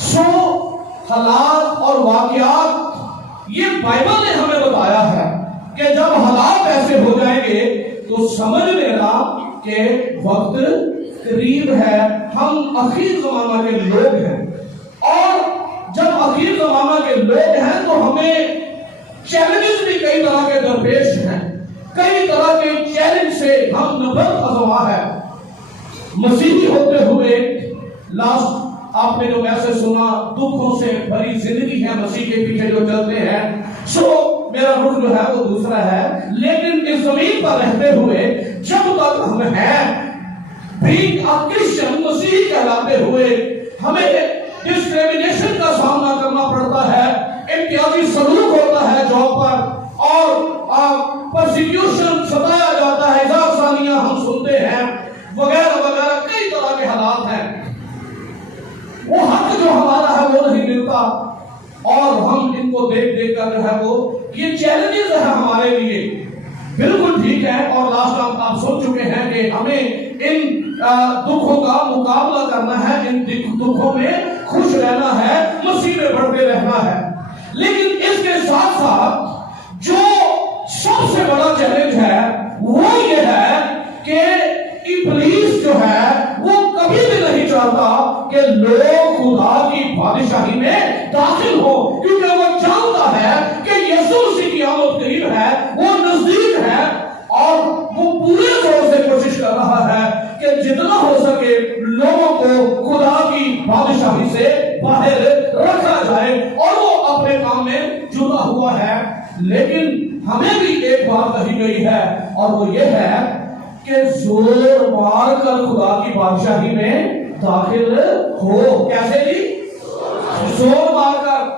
سو حالات اور واقعات یہ بائبل نے ہمیں بتایا ہے کہ جب حالات ایسے ہو جائیں گے تو سمجھ لینا کہ وقت قریب ہے، ہم اخیر زمانہ کے لوگ ہیں، اور جب اخیر زمانہ کے لوگ ہیں تو ہمیں چیلنجز بھی کئی طرح کے درپیش ہیں، کئی طرح کے چیلنج سے ہم نبرد ازما ہے۔ مسیحی ہوتے ہوئے لاسٹ آپ نے جو میسج سنا، دکھوں سے بھری زندگی ہے مسیح کے پیچھے جو چلتے ہیں، سو میرا رخ جو ہے وہ دوسرا ہے، لیکن اس زمین پر رہتے ہوئے جب تک ہم ہیں being a Christian، مسیحی کہلاتے ہوئے ہمیں ڈسکریمنیشن کا سامنا کرنا پڑتا ہے، امتیازی سلوک ہوتا ہے جاب پر، اور پرسیکیوشن ستایا جاتا ہے، ہزار ثانیہ ہم سنتے ہیں، وغیرہ وغیرہ کئی طرح کے حالات ہیں۔ وہ حق جو ہمارا ہے وہ نہیں ملتا، اور ہم ان کو دیکھ دیکھ کر جو ہے وہ یہ چیلنجز ہے ہمارے لیے، بالکل ٹھیک ہے، اور لاسٹ آپ سن چکے ہیں کہ ہمیں ان دکھوں کا مقابلہ کرنا ہے، ان دکھوں میں خوش رہنا ہے، مسیح میں بڑھتے رہنا ہے۔ لیکن اس کے ساتھ ساتھ جو سب سے بڑا چیلنج ہے وہ یہ ہے کہ ابلیس جو ہے وہ کبھی بھی نہیں چاہتا کہ لوگ خدا کی بادشاہی میں داخل ہو، کیونکہ وہ جانتا ہے کہ یسوع مسیح کی آمد قریب ہے، وہ نزدیک ہے، اور وہ پورے طور سے کوشش کر رہا ہے کہ جتنا ہو سکے لوگوں کو خدا کی بادشاہی سے باہر رکھا جائے، اور وہ اپنے کام میں جڑا ہوا ہے۔ لیکن ہمیں بھی ایک بات کہی گئی ہے، اور وہ یہ ہے کہ زور مار کر خدا کی بادشاہی میں داخل ہو۔ کیسے جی؟ زور مار کر۔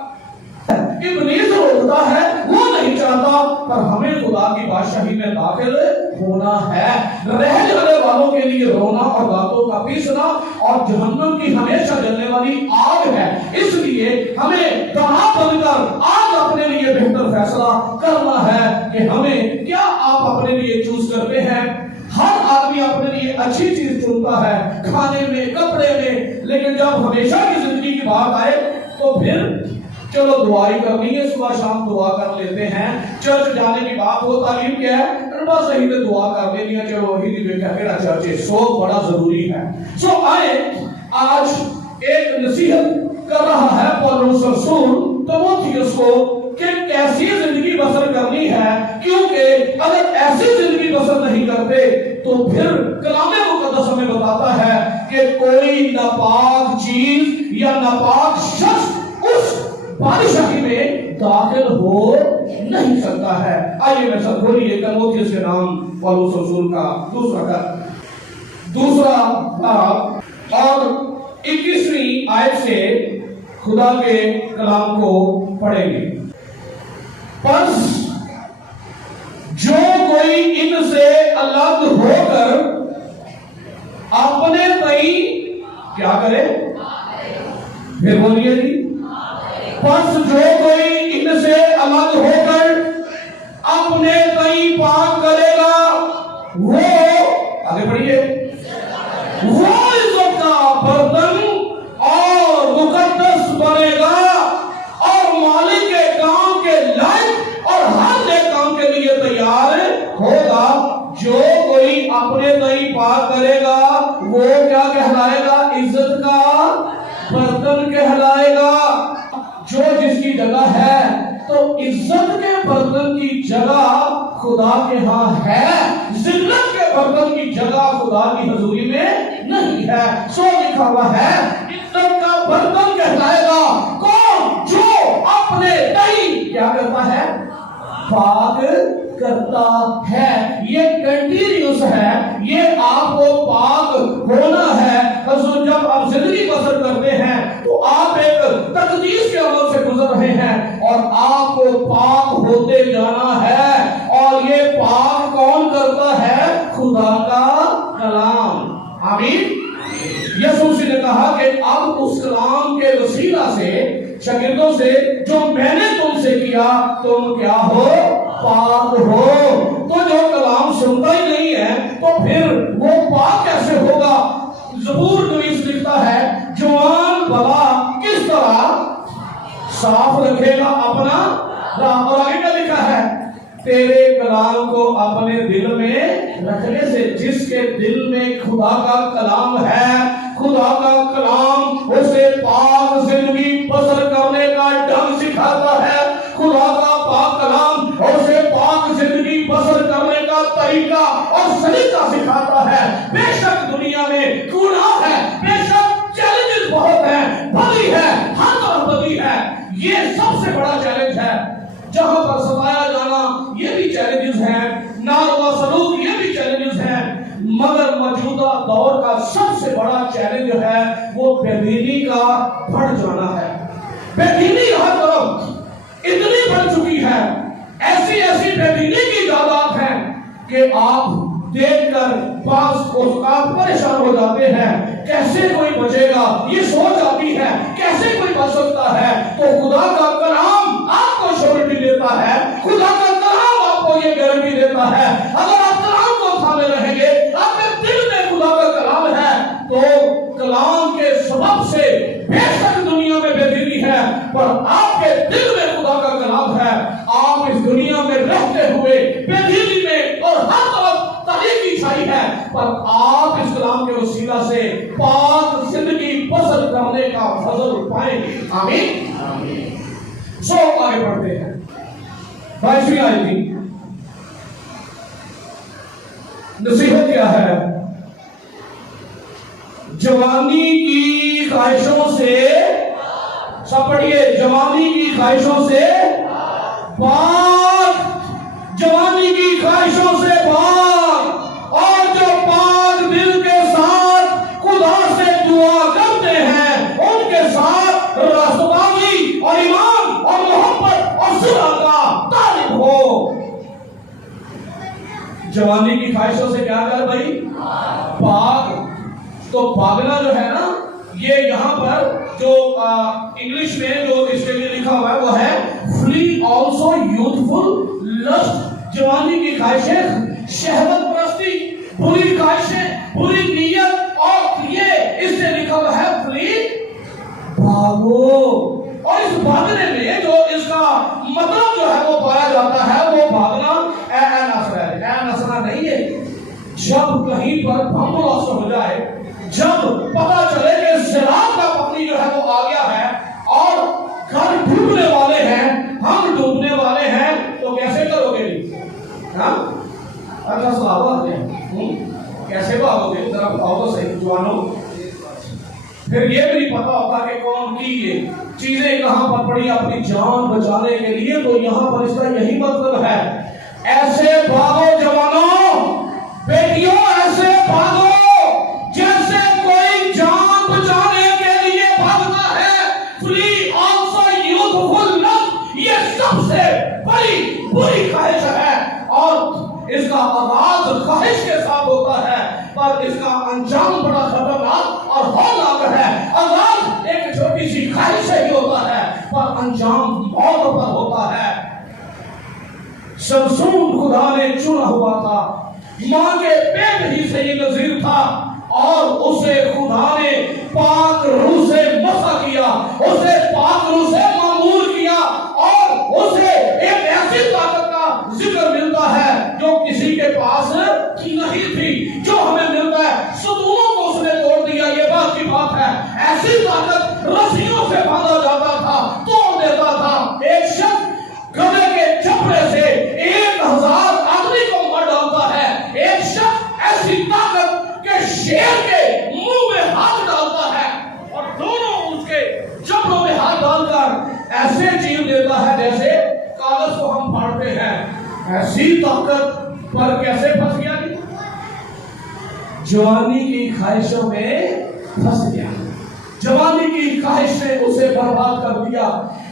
ابلیس روکتا ہے، وہ نہیں چاہتا، پر ہمیں خدا کی بادشاہی میں داخل ہونا ہے۔ رہ جانے والوں کے لیے رونا اور دانتوں کا پیسنا اور جہنم کی ہمیشہ جلنے والی آگ ہے، اس لیے ہمیں دہا بن کر آج اپنے لیے بہتر فیصلہ کرنا ہے کہ ہمیں کیا آپ اپنے لیے چوز کرتے ہیں۔ ہر آدمی اپنے لیے اچھی چیز چنتا ہے، کھانے میں، کپڑے میں، لیکن جب ہمیشہ کی زندگی کی بات آئے تو پھر چلو دعائی کرنی ہے، صبح شام دعا کر لیتے ہیں، چرچ جانے کی بات ہو، تعلیم کیا ہے، بس صحیح سے دعا کر لینی ہے، چلو وہی نہیں بیٹھا میرا چرچ ہے، سو بڑا ضروری ہے۔ سو آئے آج ایک نصیحت کر رہا ہے پولس رسول تیموتھیوس کو کہ کیسی زندگی بسر کرنی ہے، کیونکہ اگر ایسی زندگی بسر نہیں کرتے تو پھر کلام مقدس ہمیں بتاتا ہے کہ کوئی ناپاک چیز یا ناپاک شخص اس بادشاہی میں داخل ہو نہیں سکتا ہے۔ آئیے میں سب بولیے تیموتھیوس کے نام پولس رسول کا دوسرا باب اور 21ویں آیت سے خدا کے کلام کو پڑھیں گے۔ پس جو کوئی ان سے الگ ہو کر اپنے تئیں کیا کرے، پھر بولیے جی، پس جو کوئی ان سے الگ ہو کر اپنے تئیں پاک کرے گا وہ، آگے بڑھیے، وہ عزت کا برتن اور مقدس بنے گا اور مالک کے کام کے لائق اور ہر نیک کام کے لیے تیار ہوگا۔ جو کوئی اپنے تئیں پاک کرے گا وہ کیا کہلائے گا، عزت کا برتن کہلائے گا۔ جو جس کی جگہ ہے تو عزت کے برتن کی جگہ خدا کے ہاں ہے، ذلت کے برتن کی جگہ خدا کی حضوری میں نہیں ہے۔ سو لکھا ہوا ہے عزت کا برتن کہلائے گا کون، جو اپنے تئیں کیا کرتا ہے، پاک کرتا ہے۔ یہ کنٹینیوس ہے، یہ آپ کو پاک ہونا ہے۔ حضور جب آپ زندگی بسر کرتے ہیں تو آپ ایک تقدیس کے عمل سے گزر رہے ہیں اور آپ کو پاک ہوتے جانا ہے، اور یہ پاک کون کرتا ہے، خدا کا کلام۔ آمین۔ یسوع مسیح نے کہا کہ اب اس کلام کے وسیلہ سے شاگردوں سے جو میں نے تم سے کیا تم کیا ہو، پاک ہو۔ تو جو کلام سنتا ہی نہیں ہے تو پھر وہ پاک کیسے ہوگا؟ زبور نویس لکھتا ہے جوان بلا کس किस तरह साफ रखेगा अपना राह। और आगे क्या लिखा है, तेरे कलाम को अपने दिल में रखने से, जिसके दिल में खुदा का कलाम है, खुदा का कलाम उसे पाक जिंदगी बसर करने का ढंग सिखाता है। खुदा का पाक कलाम उसे पाक जिंदगी बसर करने का तरीका और सलीका सिखाता है। बेशक दुनिया में गुनाह है, बेशक चैलेंजेस बहुत हैं, बदी है, हर तरफ बदी है, ये सबसे बड़ा चैलेंज है। जहां पर सताया जाना ये भी चैलेंजेस हैं, नारवा सलूक ये भी चैलेंजेस हैं, मगर मौजूदा दौर का सबसे बड़ा चैलेंज है वो बेदीनी का बढ़ जाना है। बेदीनी हर तरफ इतनी बढ़ चुकी है, ऐसी ऐसी बेदीनी की तादाद है कि आप देखकर पास औकात परेशान हो जाते हैं, कैसे कोई बचेगा, ये सोच आती है कैसे कोई बच सकता है। तो खुदा का कलाम आपको श्योरिटी देता है, खुदा का कलाम आपको ये गारंटी देता है, अगर आप कलाम को थामे रहेंगे, आपके दिल में खुदा का कलाम है, तो कलाम के सबब से बेशक दुनिया में बेदीनी है, पर आपके दिल में खुदा का कलाम है। आप इस दुनिया में रहते हुए बेदीनी में और हर तरफ तारीकी छाई है, पर आप इस कलाम के वसीला से पाक जिंदगी बसर करने का फजल पाएंगे। आमीन आमीन। सो आगे बढ़ते हैं। 22वीं आयत की नसीहत क्या है, जवानी की ख्वाहिशों से, सब पढ़िए, जवानी की ख्वाहिशों से पाक, जवानी की ख्वाहिशों से पाक, और जो पाक दिल के साथ खुदा से दुआ करते हैं उनके साथ रास्तबाजी और ईमान और मोहब्बत और सुलह का तालिब हो। जवानी की ख्वाहिशों से क्या कर भाई, पाक। तो भागना जो है ना, ये यहाँ पर जो इंग्लिश में जो इसके लिए लिखा हुआ है वो है फ्ली ऑल्सो यूथफुल लस्ट। जवानी की ख्वाहिशें, शहवत परस्ती, बुरी ख्वाहिशें, बुरी नीयत, और ये इससे लिखा हुआ है फ्ली, भागो। और इस भागने में जो इसका मतलब जो है वो पाया जाता है, वो भागना नसरा नहीं है। जब कहीं पर बम ब्लास्ट हो जाए, जब पता चले कि सैलाब का पानी जो है वो आ गया है और घर डूबने वाले हैं, हम डूबने वाले हैं, तो कैसे करोगे? हाँ, अच्छा सलावत है, कैसे भागोगे? जरा भागो सही जवानों। फिर ये भी नहीं पता होता कि कौन की ये चीजें कहां पर पड़ी अपनी जान बचाने के लिए। तो यहां पर इसका यही मतलब है, ऐसे भागो जवानों, बेटियों ऐसे भागो जैसे कोई जान बचाने के लिए भागता है। फ्ली ऑल्सो यूथफुल लस्ट, ये सबसे बड़ी बुरी ख्वाहिश है, और इसका आगाज ख्वाहिश के साथ होता है, पर इसका अंजाम बड़ा खतरनाक और हौलनाक है। आगाज एक छोटी सी ख्वाहिश से ही होता है, पर अंजाम मौत पर होता है। शमसून खुदा ने चुना हुआ था, मां के पेट ही से ये नजीर था, और उसे खुदा ने पाक रूह से मसा किया, उसे पाक रूह से मामूर किया, और उसे एक ऐसी ताकत का जिक्र मिलता है जो किसी के पास नहीं थी, जो हमें मिलता है। सतूनों को उसने तोड़ दिया, ये बात की बात है। ऐसी ताकत रस्सियों से बांधा जाता था, तोड़ देता था। एक शख्स गधे के चपड़े से 1000 आदमी को मार डालता है। एक शख्स ऐसी ताकत के शेर के मुंह में हाथ डालता है, और दोनों उसके चपड़ों में हाथ डालकर ऐसे चीर देता है जैसे कागज को हम फाड़ते हैं। ऐसी ताकत पर कैसे फंस गया? जवानी की ख्वाहिशों में फंस गया। जवानी की ख्वाहिश ने उसे बर्बाद कर दिया।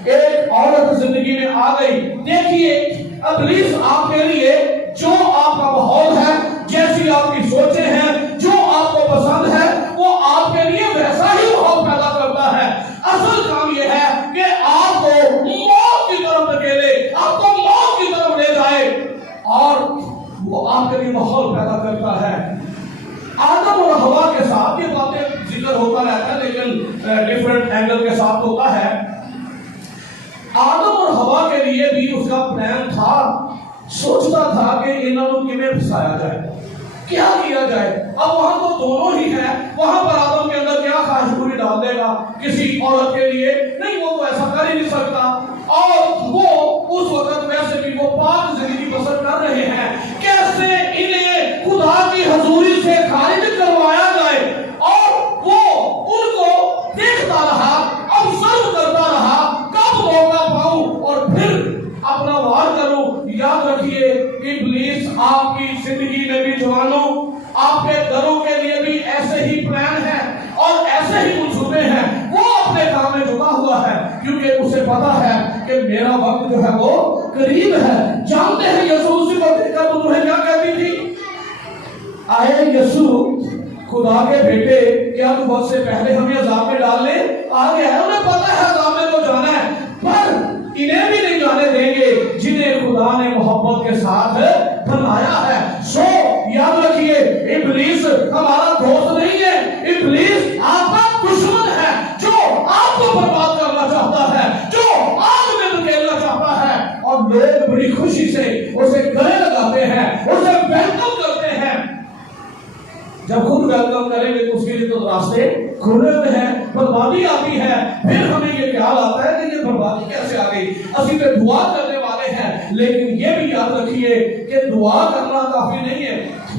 एक औरत जिंदगी में आ गई। देखिए, इब्लीस आपके लिए जो आपका माहौल है, जैसी आपकी सोचें हैं, जो आपको पसंद है, वो आपके लिए वैसा ही माहौल पैदा करता है। असल काम यह है कि आपको मौत की तरफ धकेले, आपको मौत की तरफ ले जाए, और वो आपके लिए माहौल पैदा करता है। आदम और हवा के साथ ये बातें जिक्र होता रहता है, लेकिन डिफरेंट एंगल के साथ होता کا پلان تھا, سوچتا تھا کہ انہوں نے کیویں پھسایا جائے, کیا کیا جائے. اب وہاں تو دونوں ہی ہیں, وہاں پر آدم کے اندر کیا خواہش پوری ڈال دے گا کسی عورت کے لیے, نہیں وہ تو ایسا کر ہی نہیں سکتا. اور وہ اس وقت ویسے بھی وہ پاک زندگی بسر کر رہے ہیں, کیسے انہیں خدا کی حضوری سے خارج کروایا جائے. اور وہ ان کو دیکھتا رہا, observe کرتا رہا, کب موقع پاؤں اور پھر اپنا وار کروں. یاد رکھیے ابلیس آپ کی زندگی میں بھی جوانوں, آپ کے گھروں کے لیے بھی ایسے ہی پلان ہے اور ایسے ہی منصوبے ہیں. وہ اپنے کام میں جھکا ہوا ہے کیونکہ اسے پتا ہے کہ میرا وقت جو ہے وہ قریب ہے. جانتے ہیں یسوع اسی کو دیکھ کر تمہیں کیا کہتی تھی, آئے یسوع خدا کے بیٹے, کیا تو وقت سے پہلے ہمیں عذاب میں ڈال لے آ گیا ہے. انہیں پتا ہے عذاب میں تو جانا ہے, پر انہیں بھی نہیں جانے دیں گے جنہیں خدا نے محبت کے ساتھ بنایا ہے. سو یاد رکھیے ابلیس ہمارا دوست نہیں ہے, ابلیس آپ کا دشمن ہے جو آپ کو برباد کرنا چاہتا ہے, جو آگ میں دھکیلنا چاہتا ہے. اور لوگ بڑی خوشی سے اسے گلے لگاتے ہیں, اسے ویلکم کرتے ہیں. جب خود ویلکم کریں گے تو اس کے لیے تو راستے کھلے ہوئے ہیں. بربادی آتی ہے, پھر ہمیں یہ خیال آتا ہے کہ یہ بربادی کیسے آ گئی. اسی پہ دعا کرنے والے ہیں, لیکن یہ بھی یاد رکھیے کہ دعا کرنا کافی نہیں ہے.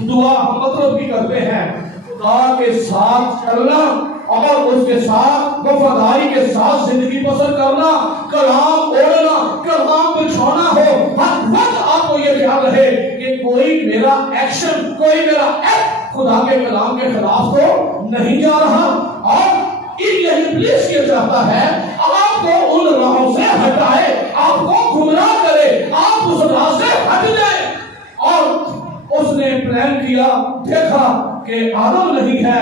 دعا ہم مطلب بھی کرتے ہیں خدا کے ساتھ چلنا اور اس کے ساتھ وفاداری کے ساتھ زندگی بسر کرنا, کلام اوڑھنا, کلام بچھونا ہو. ہر وقت آپ کو یہ خیال رہے کہ کوئی میرا ایکشن, کوئی میرا ایکٹ خدا کے کلام کے خلاف تو نہیں جا رہا. اور یہی ابلیس کیا چاہتا ہے, آپ کو ان راہوں سے ہٹائے, آپ کو گمراہ کرے, آپ اس راہ سے ہٹ جائے. اور اس نے پلان کیا, دیکھا کہ آدم نہیں ہے,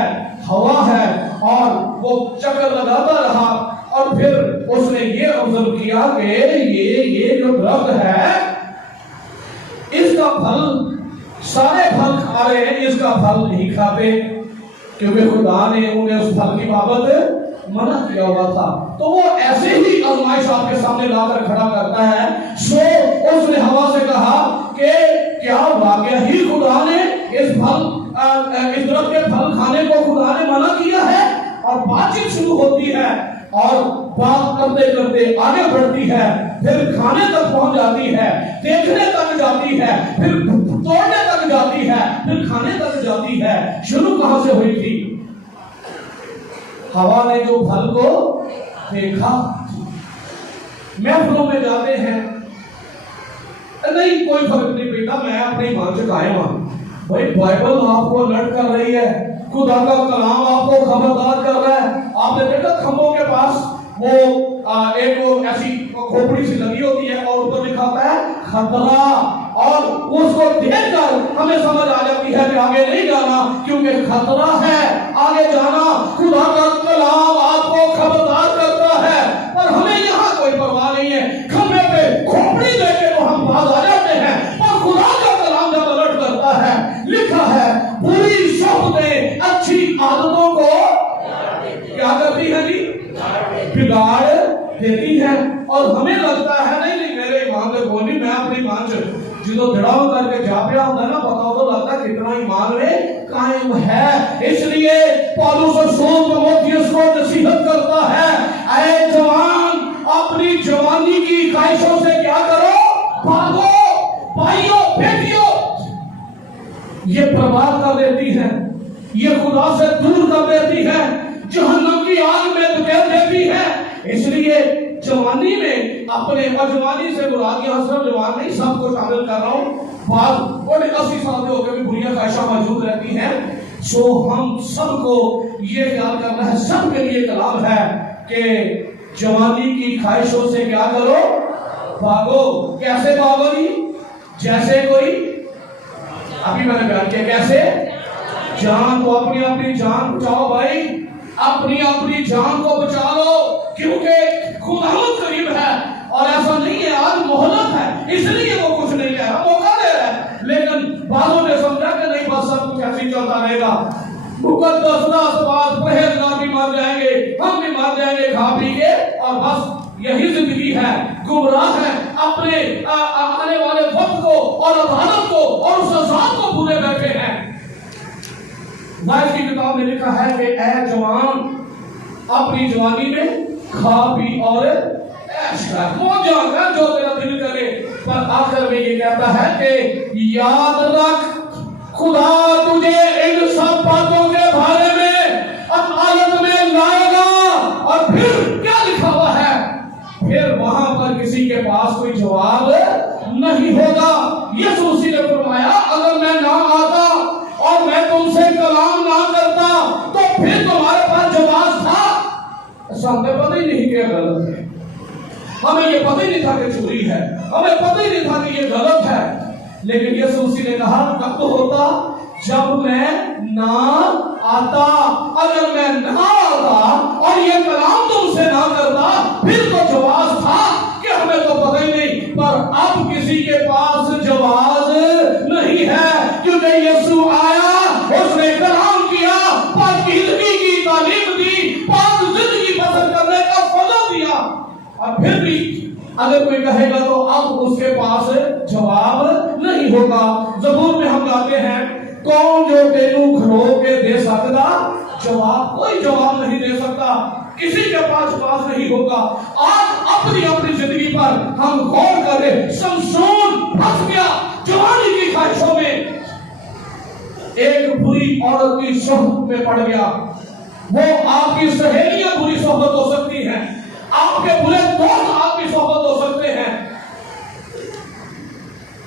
ہوا ہے, اور وہ چکر لگاتا رہا. اور پھر اس نے یہ آبزرو کیا کہ یہ جو درخت ہے اس کا پھل, سارے پھل کھا رہے ہیں, اس کا پھل نہیں کھاتے, کیونکہ خدا نے انہیں اس پھل کی بابت منع کیا ہوا تھا. تو وہ ایسے ہی آزمائش آپ کے سامنے لا کر کھڑا کرتا ہے. سو اس نے ہوا سے کہا کہ کیا واقعہ ہی خدا نے اس درخت کے پھل کھانے کو خدا نے منع کیا ہے. اور بات چیت شروع ہوتی ہے اور بات کرتے کرتے آگے بڑھتی ہے, پھر کھانے تک پہنچ جاتی ہے, دیکھنے تک جاتی ہے, پھر توڑنے تک جاتی ہے, پھر کھانے تک جاتی ہے. شروع کہاں سے ہوئی تھی؟ ہوا نے جو پھل کو دیکھا. محفلوں میں جاتے ہیں, نہیں کوئی فرق نہیں پڑتا, میں اپنی مان سے قائم ہوں. بھائی بائبل آپ کو الرٹ کر رہی ہے, خدا کا کلام آپ کو خبردار کر رہا ہے. آپ نے دیکھا کھمبوں کے پاس وہ ایک ایسی کھوپڑی سی لگی ہوتی ہے اور اوپر لکھا ہوتا ہے خطرہ, اور اس کو دیکھ کر ہمیں سمجھ آ جاتی ہے کہ آگے نہیں جانا کیونکہ خطرہ ہے. آگے جانا خدا کا کلام آپ کو خبردار کرتا ہے, پر ہمیں یہاں کوئی پرواہ نہیں ہے. کھمبے پہ کھوپڑی دے کے تو ہم باز آ جاتے ہیں, اور خدا کا کلام جب الرٹ کرتا ہے, لکھا ہے بری صحبتیں اچھی عادتوں کو کیا کرتی ہے جی, بگاڑ دیتی ہے. اور ہمیں لگتا ہے نہیں میرے ایمان سے کوئی نہیں, میں اپنی ایمان سے جدو دڑاؤ کر کے جا پیا ہوتا ہے نا, پتا تو لگتا ہے کتنا ایمان میں قائم ہے. اس لیے پالوس رسول تیموتھیوس کو نصیحت کرتا ہے, اے جوان اپنی جوانی کی خواہشوں سے کیا کرو, بھاگو. بھائیوں بیٹیوں, یہ برباد کر دیتی ہے, یہ خدا سے دور کر دیتی ہے, جہنم کی آگ میں دھکیل دیتی ہے. اس لیے جوانی میں اپنے, اور جوانی سے مراد یہاں صرف جوان نہیں, سب کو شامل کر رہا ہوں, بعض بڑے 80 سال کے ہو کے بھی بری خواہشاں موجود رہتی ہیں. سو ہم سب کو یہ خیال کرنا ہے, سب کے لیے کلام ہے کہ جوانی کی خواہشوں سے کیا کرو, بھاگو. کیسے بھاگو جی, جیسے کوئی, ابھی میں نے بیان کیا کیسے, جان کو اپنی جان بچاؤ بھائی, اپنی جان کو بچا لو, کیونکہ خداوند قریب ہے. اور ایسا نہیں ہے آج مہلت ہے اس لیے وہ کچھ نہیں کہہ رہا, موقع دے رہا ہے, لیکن بعضوں نے سمجھا کہ نہیں بس سب کچھ ایسے ہی چلتا رہے گا, مقدس راست بات پرہیزگار بھی مر جائیں گے, ہم بھی مر جائیں گے کھا پی کے, اور بس यही जिंदगी है। गुमराह है, अपने आने वाले वक्त को और अदालत को और उस अजाब को भूले बैठे हैं। वाइस की किताब में लिखा है कि ऐ जवान, अपनी जवानी में खा पी और ऐश कर, मौजा कर, जो तेरा दिल करे। पर आखिर में ये कहता है कि याद रख, खुदा तुझे इन सब बातों के बारे में अदालत में लाएगा। और फिर क्या लिखा हुआ है? फिर वहां पर किसी के पास कोई जवाब नहीं होगा। यीशु मसीह ने फरमाया, अगर मैं ना आता और मैं तुमसे कलाम ना करता तो फिर तुम्हारे पास जवाब था। ऐसा हमें पता ही नहीं क्या गलत है, हमें ये पता ही नहीं था कि चोरी है, हमें पता ही नहीं था कि ये गलत है। लेकिन यीशु मसीह ने कहा कब तो होता जब मैं ना आता। अगर मैं ना आता और ये कलाम तुमसे ना करता फिर तो जवाब था कि हमें तो पता ही नहीं। पर अब किसी के पास जवाब नहीं है, क्योंकि यीशु आया, उसने कलाम किया, पाकीज़गी की तालीम दी, पाक जिंदगी बसर करने का फजल दिया। और फिर भी अगर कोई कहेगा तो अब उसके पास जवाब नहीं होगा। ज़बूर में हम गाते हैं, कौन जो तेनू खलो के दे सकता जवाब, कोई जवाब नहीं दे सकता, किसी के पास जवाब नहीं होगा। आज अपनी अपनी जिंदगी पर हम गौर करें। शमशोन फंस गया जवानी की ख्वाहिशों में, एक बुरी औरत की सोहबत में पड़ गया। वो आपकी सहेलियां बुरी सोहबत हो सकती हैं, आपके बुरे दोस्त आपकी सोहबत हो सकते हैं।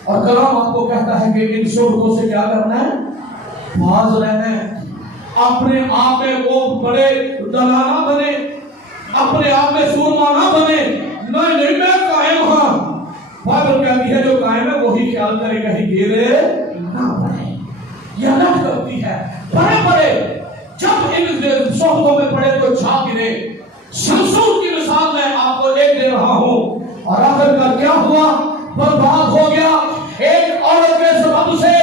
और कलाम आपको कहता है कि इन सोहबतों से क्या करना है? बाज रहना है। अपने आप में वो बड़े दलाना बने, अपने आप में सूरमा ना बने। नहीं नहीं, मैं कायम हूं। बाइबल कहती है जो कायम है वही ख्याल करे कहीं गिरे ना पड़े। यह लट करती है, बड़े बड़े जब इन सोहबतों में पड़े तो छा गिरे। शमशोन की मिसाल मैं आपको एक दे रहा हूं। और आखिरकार क्या हुआ? बर्बाद हो गया। एक औरत के सबब से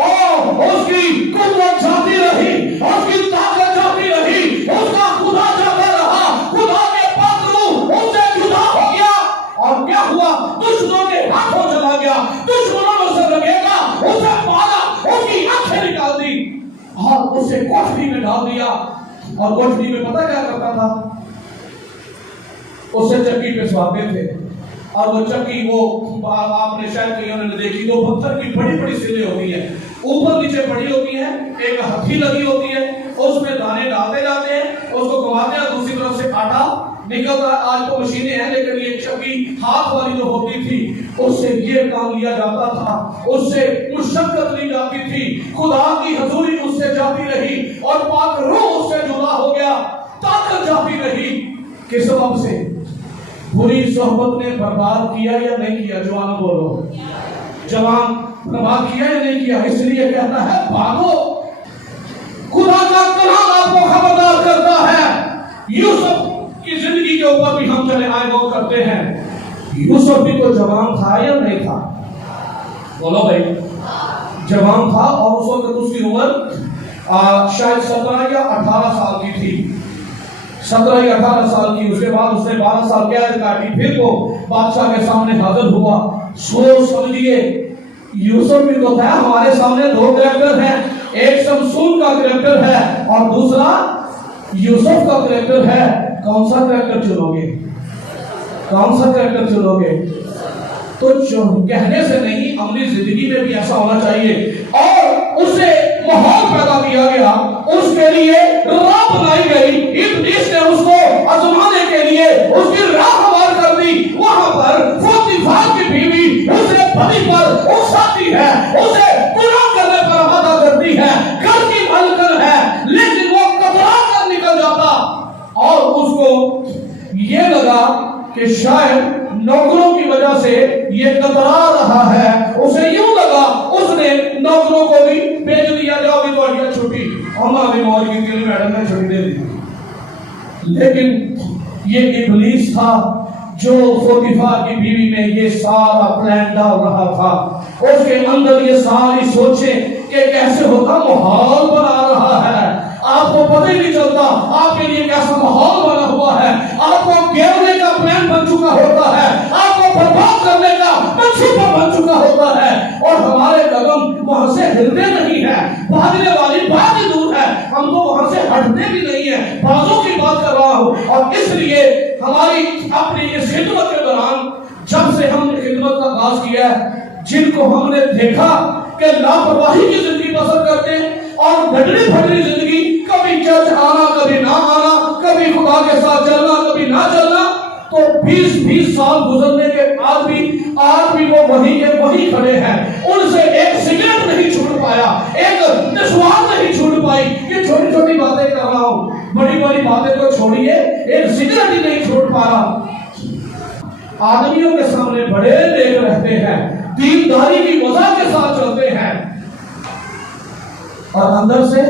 और उसकी कुव्वत जाती रही, उसकी ताकत जाती रही, उसका खुदा जाता रहा, खुदा के पात्रू उससे जुदा हो गया। और क्या हुआ? दुश्मनों के हाथों चला गया, दुश्मनों ने उसे लगेगा, उसे मारा, उसकी आंखें निकाल दी और उसे कोठरी में डाल दिया। और कोठरी में पता क्या करता था? उसे चक्की पे स्वाते थे। और वो चक्की, वो आपने शायद कहीं ने देखी, दो पत्थर की बड़ी बड़ी सिलें होती हैं, ऊपर नीचे पड़ी होती हैं, एक हथी लगी होती है, उसमें दाने डालते जाते हैं, उसको घुमाते हैं, दूसरी तरफ से आटा निकलता है। आज तो मशीनें हैं, लेकिन ये चक्की हाथ वाली जो होती थी उससे ये काम लिया जाता था, उससे मुशक्कत ली जाती थी, खुदा की हजूरी उससे जाती रही और पाक रूह उससे जुदा हो गया, ताकत जाती रही। किस सबब से? बुरी सोहबत ने बर्बाद किया या नहीं किया? जवान बोलो, जवान बर्बाद किया या नहीं किया? इसलिए कहता है भागो। खुदा का कलाम आपको खबरदार करता है। यूसुफ की जिंदगी के ऊपर भी हम चले आए गौर करते हैं। यूसुफ भी तो जवान था या नहीं था? बोलो भाई, जवान था। और उस वक्त उसकी उम्र शायद 17 या 18 साल की थी, 17 या 18 साल की। उसके बाद उसने 12 साल कैद काटी, फिर वो बादशाह के सामने हाजिर हुआ। सोच समझिए, यूसुफ भी तो था। हमारे सामने दो कैरेक्टर हैं, एक शमशोन का कैरेक्टर है और दूसरा यूसुफ का कैरेक्टर है। कौन सा कैरेक्टर चुनोगे? कौन सा कैरेक्टर चुनोगे? तो कहने से नहीं, अपनी जिंदगी में भी ऐसा होना चाहिए। और उसे माहौल पैदा किया गया, उसके लिए राह बनाई गई। इब्लीस ने उसको आजमाने के लिए उसकी राह हवार कर दी। वहां पर पोतीफर की बीवी उसे बलि पर उकसाती है, उसे गुनाह करने पर आमादा करती है, घर की मालकिन है, लेकिन वो कतरा कर निकल जाता। और उसको ये लगा कि शायद नौकरों की वजह से ये कतरा रहा है। उसे यूं लगा, उसने नौकरों को भी भेज दिया, जाओ भी तो छुट्टी, हमारी मौज की थी, मैडम ने छुट्टी दे दी। लेकिन ये इब्लीस था जो पोतीफर की बीवी में ये सारा प्लान डाल रहा था। उसके अंदर ये सारी सोचें कि कैसे होता माहौल बना रहा है। आपको पता ही नहीं चलता आपके लिए कैसा माहौल बना हुआ है। आपको घेरने का प्लान बन चुका होता है, आपको बर्बाद करने का मंसूबा बन चुका होता है, और हमारे कदम वहां से हिलते नहीं है। भागने वाली बात ही दूर है, हम तो वहां से हटते भी नहीं है। बाजों की बात कर रहा हूं, और इसलिए हमारी अपनी इस खिदमत के दौरान जब से हमने खिदमत का आगाज किया है, जिनको हमने देखा कि लापरवाही की जिंदगी बसर करते हैं और घटनी फटनी जिंदगी, कभी चर्च आना कभी ना आना, कभी खुदा के साथ चलना कभी ना चलना, तो 20-20 साल गुजरने के बाद भी आज भी वो वही के वही खड़े हैं। उनसे एक सिगरेट नहीं छूट पाया, एक निस्वार्थ नहीं छूट पाई। ये छोटी छोटी बातें कर रहा हूं, बड़ी बड़ी बातें तो छोड़िए, एक सिगरेट ही नहीं छोड़ पा रहा। आदमियों के सामने बड़े नेक रहते हैं, दीनदारी की वजह के साथ चलते हैं, और अंदर से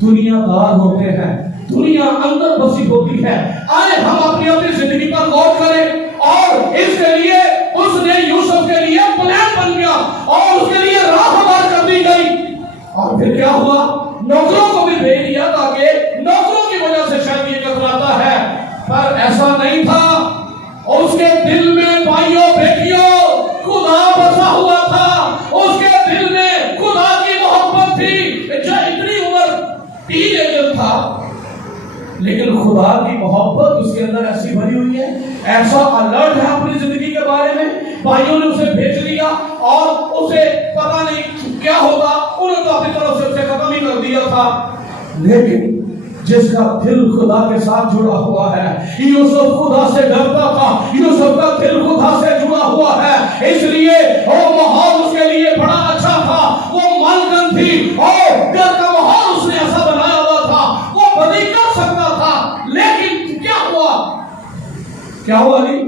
दुनियादार होते हैं, दुनिया अंदर बसी होती है। आए हम अपनी अपनी जिंदगी पर गौर करें, और इसके लिए उसने यूसुफ के लिए प्लान बन गया और उसके लिए राह हमार कर दी गई। और फिर क्या हुआ, नौकरों को भी भेज दिया ताकि नौकरों की वजह से शायद ये कतराता है, पर ऐसा नहीं था। उसके दिल में भाइयों बेटियों खुदा बसा हुआ था, उसके दिल में खुदा की मोहब्बत थी। जो इतनी उम्र टीनेजर था, लेकिन खुदा की मोहब्बत उसके अंदर ऐसी भरी हुई है, ऐसा अलर्ट है अपनी जिंदगी के बारे में। भाइयों ने उसे भेज दिया और उसे पता नहीं क्या होगा, उन्होंने तो अपनी तरफ से उसे खत्म ही कर दिया था। लेकिन जिसका दिल खुदा के साथ जुड़ा हुआ है, यूसुफ खुदा से डरता था, यूसुफ का दिल खुदा से जुड़ा हुआ है, इसलिए वो माहौल उसके लिए बड़ा अच्छा था। वो मालकन थी और घर का माहौल उसने ऐसा बनाया हुआ था, वो बदी कर सकता था। लेकिन क्या हुआ, क्या हुआ नहीं,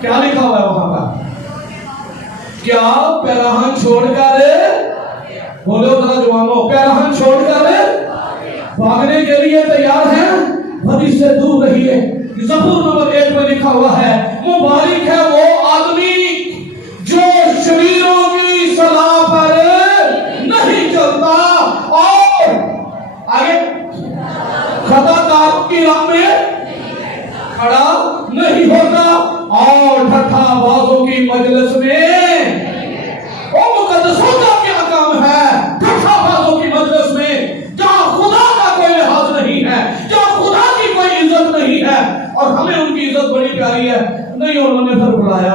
क्या लिखा हुआ है वहां पर, क्या पैराहन छोड़कर, बोलो जरा जवानों, पैराहन छोड़कर भागने के लिए तैयार हैं, बदी से दूर रहिए। ज़बूर नंबर 1 में लिखा हुआ है, मुबारक है वो आदमी जो शरीरों की सलाह पर नहीं चलता और आगे खताकार की राह में खड़ा नहीं होता और ठट्ठाबाजों की मजलिस में। ओ मुकद्दसों का क्या काम है ठट्ठाबाजों की मजलिस में, जहां खुदा का कोई लिहाज नहीं है, जहां खुदा की कोई इज्जत नहीं है। और हमें उनकी इज्जत बड़ी प्यारी है। नहीं, उन्होंने फिर बुलाया